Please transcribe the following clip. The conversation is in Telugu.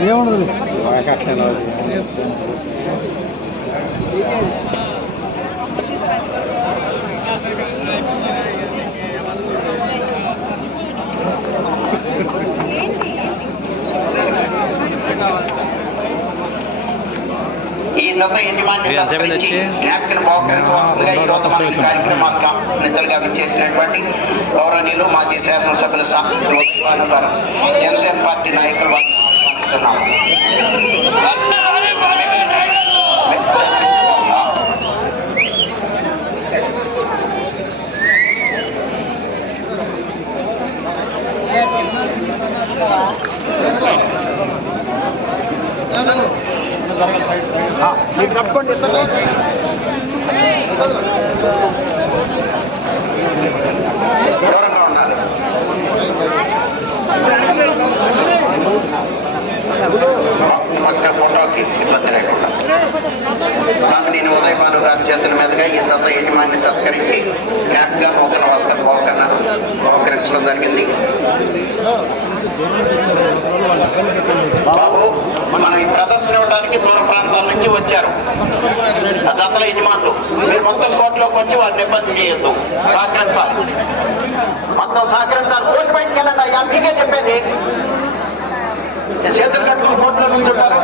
ఏముండదు ఈ దఫ యజమాని సత్కరించి జ్ఞాపికను బహుకరించవలసిందిగా ఈ రోజు మన ఈ కార్యక్రమాలకు నిధులుగా విచ్చేసినటువంటి గౌరవనీయులు మాజీ శాసనసభ్యుల గారు జనసేన పార్టీ నాయకులు వారిని ఆహ్వానిస్తున్నాము. మీరు తప్పండి దూరంగా ఉండాలి. పక్క ఫోటోకి ఇబ్బంది లేకుండా సామినేని ఉదయభాను గారి చేతుల మీదుగా ఈ దశ యజమాని సత్కరించి జ్ఞాపికగా నూతన వస్త్ర బహుకరించడం జరిగింది. బాబు మనం ఈ ప్రదర్శన ఇవ్వడానికి దూర ప్రాంతాల నుంచి వచ్చారు ఆ జతల యజమానులు. మీరు మొత్తం కోర్టులోకి వచ్చి వారిని ఇబ్బంది చేయొద్దు, సహకరించాలి. మొత్తం సహకరించాలి. కోర్టు బయటకు వెళ్ళండి అయ్యా, మీకే చెప్పేది. చేతులు కట్టుకుని కోర్టులో నుంచి ఉంటారు.